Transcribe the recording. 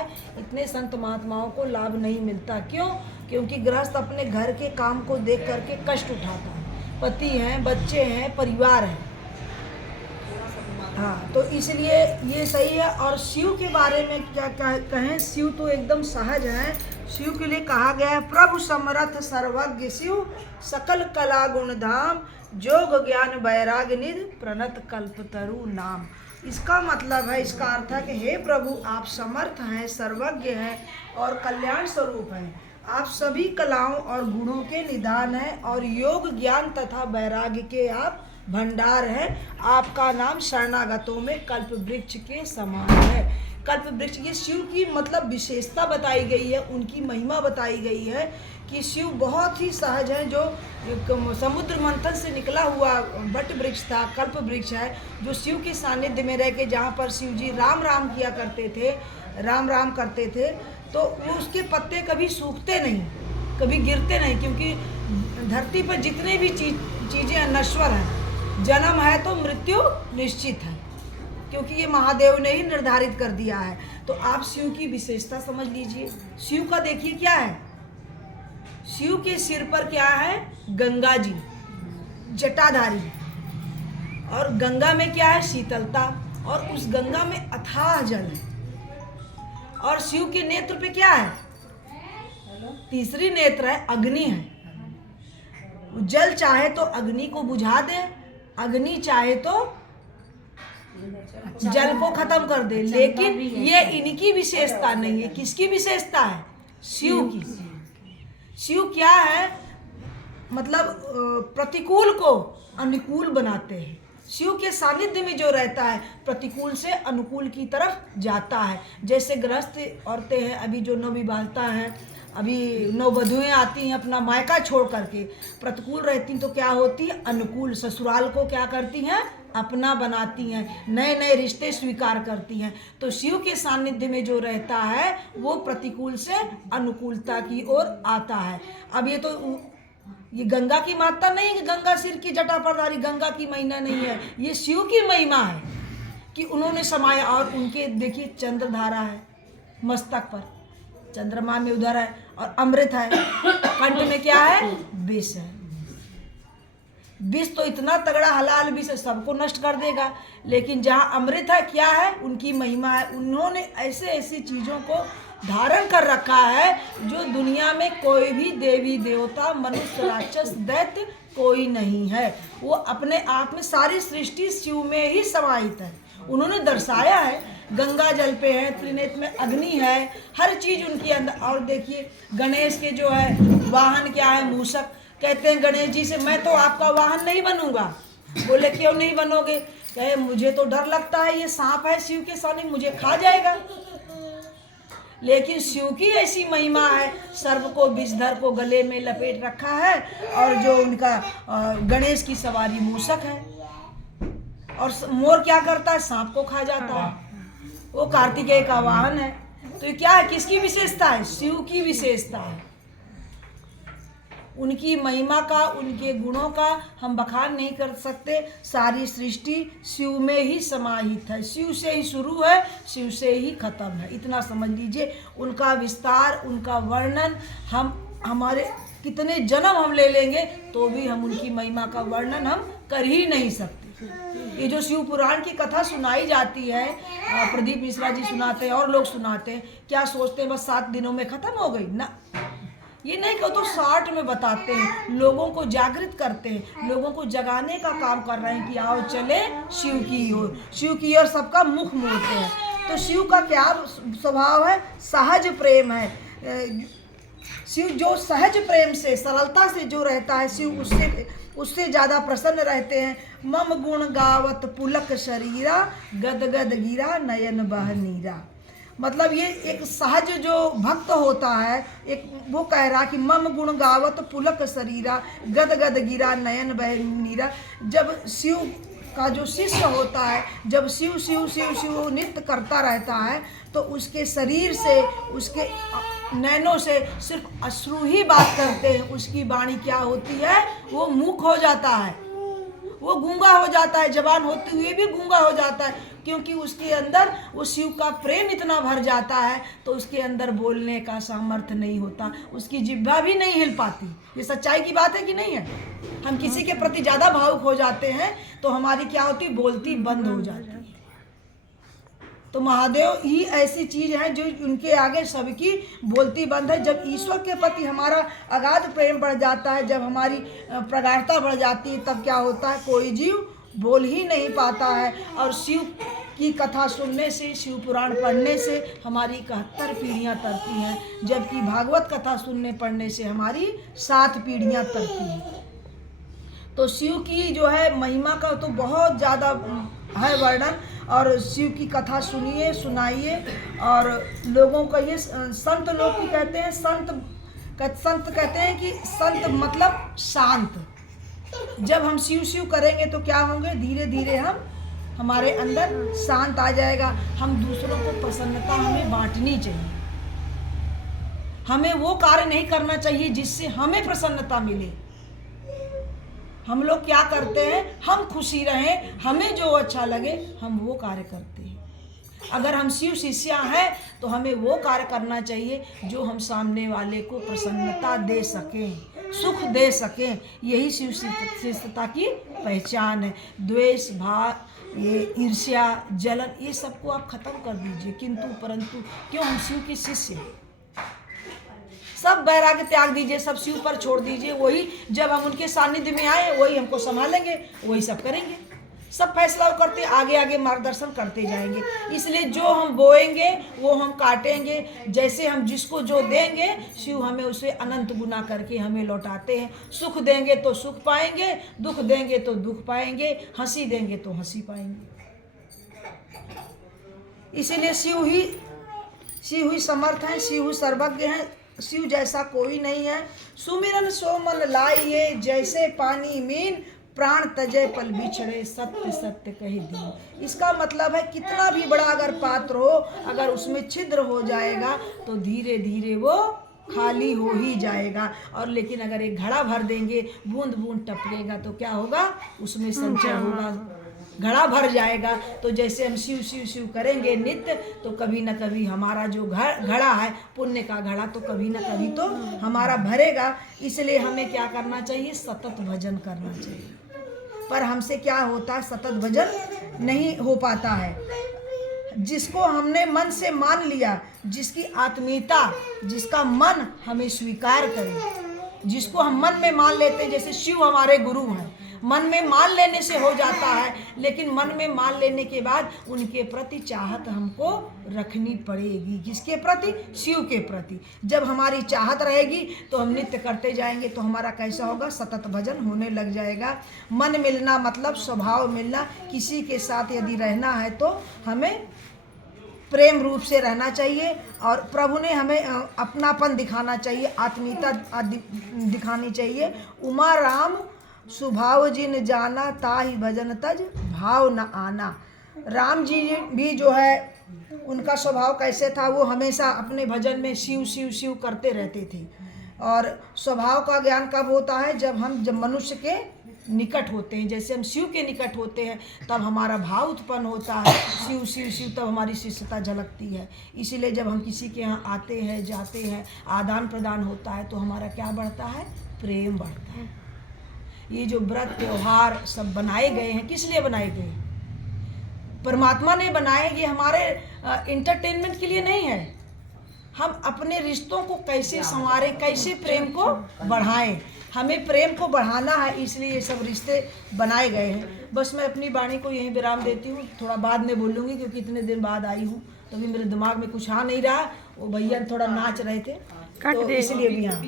है, इतने संत महात्माओं को लाभ नहीं मिलता। क्यों? क्योंकि गृहस्थ अपने घर के काम को देख करके कष्ट उठाता है, पति हैं, बच्चे हैं, परिवार है। हाँ, तो इसलिए ये सही है। और शिव के बारे में क्या कहें, शिव तो एकदम सहज है। शिव के लिए कहा गया है, प्रभु समर्थ सर्वज्ञ शिव, सकल कला गुण धाम, जोग ज्ञान वैराग्य निधि, प्रणत कल्पतरु नाम। इसका मतलब है, इसका अर्थ है कि हे प्रभु, आप समर्थ हैं, सर्वज्ञ हैं और कल्याण स्वरूप हैं। आप सभी कलाओं और गुणों के निदान हैं और योग ज्ञान तथा वैराग्य के आप भंडार है। आपका नाम शरणागतों में कल्प वृक्ष के समान है। कल्प वृक्ष, ये शिव की मतलब विशेषता बताई गई है, उनकी महिमा बताई गई है कि शिव बहुत ही सहज हैं। जो समुद्र मंथन से निकला हुआ वट वृक्ष था, कल्प वृक्ष है, जो शिव के सानिध्य में रह के, जहाँ पर शिव जी राम राम किया करते थे, राम राम करते थे, तो वो उसके पत्ते कभी सूखते नहीं, कभी गिरते नहीं, क्योंकि धरती पर जितने भी चीज़ें नश्वर हैं, जन्म है तो मृत्यु निश्चित है, क्योंकि ये महादेव ने ही निर्धारित कर दिया है। तो आप शिव की विशेषता समझ लीजिए। शिव का देखिए क्या है, शिव के सिर पर क्या है, गंगा जी जटाधारी, और गंगा में क्या है, शीतलता, और उस गंगा में अथाह जल है। और शिव के नेत्र पे क्या है, तीसरी नेत्र है, अग्नि है। जल चाहे तो अग्नि को बुझा दे, अग्नि चाहे तो जल को खत्म कर दे, लेकिन ये इनकी विशेषता नहीं है। किसकी विशेषता है, शिव की। शिव क्या है, मतलब प्रतिकूल को अनुकूल बनाते हैं। शिव के सानिध्य में जो रहता है, प्रतिकूल से अनुकूल की तरफ जाता है। जैसे गृहस्थ औरतें हैं, अभी जो नवविवाहिता हैं, अभी नववधुएं आती हैं अपना मायका छोड़ करके, प्रतिकूल रहती तो क्या होती है, अनुकूल। ससुराल को क्या करती हैं, अपना बनाती हैं, नए नए रिश्ते स्वीकार करती हैं। तो शिव के सानिध्य में जो रहता है वो प्रतिकूल से अनुकूलता की ओर आता है। अब ये गंगा की माता नहीं है कि गंगा सिर की जटा पर धारी, गंगा की महिमा नहीं है, ये शिव की महिमा है कि उन्होंने समाया। और उनके देखिए चंद्रधारा है मस्तक पर, चंद्रमा में उधर है, और अमृत है, कंठ में क्या है, विष है। विष तो इतना तगड़ा हलाल विष है, सबको नष्ट कर देगा, लेकिन जहाँ अमृत है क्या है, उनकी महिमा है। उन्होंने ऐसे ऐसी चीज़ों को धारण कर रखा है जो दुनिया में कोई भी देवी देवता, मनुष्य, राक्षस, दैत्य कोई नहीं है। वो अपने आप में, सारी सृष्टि शिव में ही समाहित है। उन्होंने दर्शाया है, गंगा जल पे है, त्रिनेत्र में अग्नि है, हर चीज़ उनके अंदर। और देखिए गणेश के जो है वाहन क्या है, मूषक। कहते हैं गणेश जी से, मैं तो आपका वाहन नहीं बनूंगा। बोले क्यों नहीं बनोगे? कहे मुझे तो डर लगता है, ये सांप है शिव के सामने, मुझे खा जाएगा। लेकिन शिव की ऐसी महिमा है, सर्प को, विषधर को गले में लपेट रखा है, और जो उनका गणेश की सवारी मूषक है, और मोर क्या करता है, सांप को खा जाता है। वो कार्तिकेय का वाहन है। तो ये क्या है, किसकी विशेषता है, शिव की विशेषता है। उनकी महिमा का, उनके गुणों का हम बखान नहीं कर सकते। सारी सृष्टि शिव में ही समाहित है, शिव से ही शुरू है, शिव से ही खत्म है। इतना समझ लीजिए। उनका विस्तार, उनका वर्णन हमारे कितने जन्म हम ले लेंगे तो भी हम उनकी महिमा का वर्णन हम कर ही नहीं सकते। ये जो शिव पुराण की कथा सुनाई जाती है, प्रदीप मिश्रा जी सुनाते हैं और लोग सुनाते हैं, क्या सोचते हैं बस 7 दिनों में खत्म हो गई ना? ये नहीं कहो तो 60 में बताते हैं, लोगों को जागृत करते हैं, लोगों को जगाने का काम कर रहे हैं कि आओ चले शिव की ओर, शिव की ओर सबका मुख मोड़ते हैं। तो शिव का क्या स्वभाव है, सहज प्रेम है। शिव जो सहज प्रेम से, सरलता से जो रहता है, शिव उससे ज़्यादा प्रसन्न रहते हैं। मम गुण गावत पुलक शरीरा, गद गद गिरा नयन बह नीरा। मतलब ये एक सहज जो भक्त होता है, एक वो कह रहा कि मम गुण गावत पुलक शरीरा, गद गद गिरा नयन बह नीरा। जब शिव का जो शिष्य होता है, जब शिव शिव शिव शिव नित्य करता रहता है, तो उसके शरीर से, उसके नैनों से सिर्फ अश्रु ही बात करते हैं। उसकी वाणी क्या होती है, वो मूक हो जाता है। वो गूंगा हो जाता है, जवान होते हुए भी गूंगा हो जाता है, क्योंकि उसके अंदर वो शिव का प्रेम इतना भर जाता है तो उसके अंदर बोलने का सामर्थ्य नहीं होता, उसकी जिह्वा भी नहीं हिल पाती। ये सच्चाई की बात है कि नहीं है? हम किसी के प्रति ज़्यादा भावुक हो जाते हैं तो हमारी क्या होती, बोलती बंद हो जाती है। तो महादेव ही ऐसी चीज है जो उनके आगे सबकी बोलती बंद है। जब ईश्वर के प्रति हमारा अगाध प्रेम बढ़ जाता है, जब हमारी प्रगाढ़ता बढ़ जाती है, तब क्या होता है, कोई जीव बोल ही नहीं पाता है। और शिव की कथा सुनने से, शिव पुराण पढ़ने से हमारी 71 पीढ़ियाँ तरती हैं, जबकि भागवत कथा सुनने पढ़ने से हमारी 7 पीढ़ियाँ तरती हैं। तो शिव की जो है महिमा का तो बहुत ज़्यादा है वर्णन, और शिव की कथा सुनिए, सुनाइए। और लोगों का ये संत लोग की कहते हैं, संत कहते हैं कि संत मतलब शांत। जब हम शिव शिव करेंगे तो क्या होंगे, धीरे धीरे हमारे अंदर शांत आ जाएगा। हम दूसरों को प्रसन्नता हमें बांटनी चाहिए, हमें वो कार्य नहीं करना चाहिए जिससे हमें प्रसन्नता मिले। हम लोग क्या करते हैं, हम खुशी रहें, हमें जो अच्छा लगे हम वो कार्य करते हैं। अगर हम शिव शिष्या हैं तो हमें वो कार्य करना चाहिए जो हम सामने वाले को प्रसन्नता दे सकें, सुख दे सकें। यही शिव शिष्यता की पहचान है। द्वेष, भाव, ये ईर्ष्या, जलन, ये सबको आप खत्म कर दीजिए। किंतु परंतु क्यों, हम शिव के शिष्य हैं। सब वैराग्य त्याग दीजिए, सब शिव पर छोड़ दीजिए। वही जब हम उनके सानिध्य में आए वही हमको संभालेंगे, वही सब करेंगे। सब फैसला करते आगे आगे मार्गदर्शन करते जाएंगे। इसलिए जो हम बोएंगे वो हम काटेंगे। जैसे हम जिसको जो देंगे शिव हमें उसे अनंत गुना करके हमें लौटाते हैं। सुख देंगे तो सुख पाएंगे, दुख देंगे तो दुख पाएंगे, हंसी देंगे तो हंसी पाएंगे। इसीलिए शिव ही समर्थ हैं, शिव ही सर्वज्ञ हैं। शिव जैसा कोई नहीं है। सुमिरन सो मन लाइए, जैसे पानी मीन, प्राण तजे पल बिछड़े, सत्य सत्य कहे दीन। इसका मतलब है कितना भी बड़ा अगर पात्र हो, अगर उसमें छिद्र हो जाएगा तो धीरे धीरे वो खाली हो ही जाएगा। और लेकिन अगर एक घड़ा भर देंगे, बूंद बूंद टपकेगा तो क्या होगा, उसमें संचय होगा, घड़ा भर जाएगा। तो जैसे हम शिव शिव शिव करेंगे नित्य, तो कभी न कभी हमारा जो घड़ा है, पुण्य का घड़ा, तो कभी न कभी तो हमारा भरेगा। इसलिए हमें क्या करना चाहिए, सतत भजन करना चाहिए। पर हमसे क्या होता है, सतत भजन नहीं हो पाता है। जिसको हमने मन से मान लिया, जिसकी आत्मीयता, जिसका मन हमें स्वीकार करे, जिसको हम मन में मान लेते हैं, जैसे शिव हमारे गुरु हैं, मन में मान लेने से हो जाता है। लेकिन मन में मान लेने के बाद उनके प्रति चाहत हमको रखनी पड़ेगी। किसके प्रति, शिव के प्रति। जब हमारी चाहत रहेगी तो हम नित्य करते जाएंगे, तो हमारा कैसा होगा, सतत भजन होने लग जाएगा। मन मिलना मतलब स्वभाव मिलना। किसी के साथ यदि रहना है तो हमें प्रेम रूप से रहना चाहिए, और प्रभु ने हमें अपनापन दिखाना चाहिए, आत्मीयता दिखानी चाहिए। उमा राम स्वभाव जिन जाना, ताहि भजन तज भाव न आना। राम जी भी जो है, उनका स्वभाव कैसे था, वो हमेशा अपने भजन में शिव शिव शिव करते रहते थे। और स्वभाव का ज्ञान कब होता है, जब मनुष्य के निकट होते हैं। जैसे हम शिव के निकट होते हैं तब हमारा भाव उत्पन्न होता है, शिव शिव शिव, तब हमारी शिष्यता झलकती है। इसीलिए जब हम किसी के यहाँ आते हैं, जाते हैं, आदान प्रदान होता है, तो हमारा क्या बढ़ता है, प्रेम बढ़ता है। ये जो व्रत त्योहार सब बनाए गए हैं, किस लिए बनाए गए, परमात्मा ने बनाए। ये हमारे इंटरटेनमेंट के लिए नहीं है। हम अपने रिश्तों को कैसे संवारें, कैसे प्रेम को बढ़ाएं, हमें प्रेम को बढ़ाना है, इसलिए ये सब रिश्ते बनाए गए हैं। बस मैं अपनी वाणी को यहीं विराम देती हूँ। थोड़ा बाद में बोलूँगी क्योंकि इतने दिन बाद आई हूँ, तो भी मेरे दिमाग में कुछ आ नहीं रहा। वो भैया थोड़ा नाच रहे थे तो इसलिए भी यहाँ